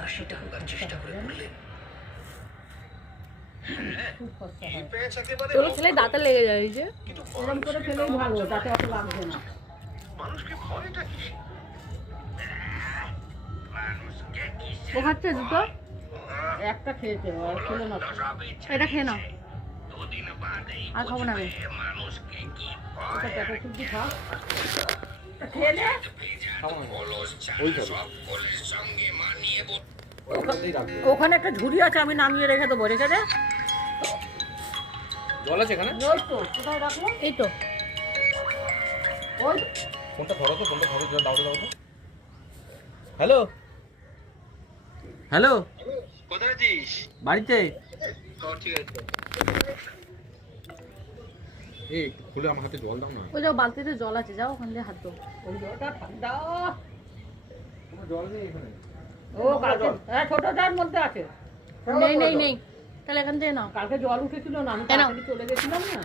হাসিটা আঁকার চেষ্টা করে বললেন, তোর ছেলে দাঁতে লেগে যায় যে এরকম করে খেলেই ভালো, তাতে অত লাগবে না। মানুষকে ভয়টা কি? ও খাচ্ছে দুটো, একটা খেয়েছে, আর খেলো না। এটা খেয়ে নাও, আর খাবো না আমি। এটা পেটে চুলকি খা, খেয়ে নে। ওখানে একটা ঝুড়ি আছে, আমি নামিয়ে রেখে দেবো। রেখে দে। জল আছে এখানে? ওই তো, কোথায় রাখলো? এই তো ওই ফোনটা ধরো তো, ফোনটা ধরো, দাও তো, দাও তো। হ্যালো হ্যালো, কোথায় আছিস? বাড়িতে। ঠিক আছে। এই একটু খুলে আমার হাতে জল দাও না। ওই যাও, বালতিতে জল আছে, যাও ওখান দিয়ে হাত ধো। ওই জলটা ঠান্ডা। কোনো জল নেই এখানে। ও কালকে ছোটটার মধ্যে আছে। নেই নেই নেই, তাহলে এখান থেকে নাও। কালকে জল উঠেছিল না, আমি কেন? তাড়াতাড়ি চলে গেছিলাম না।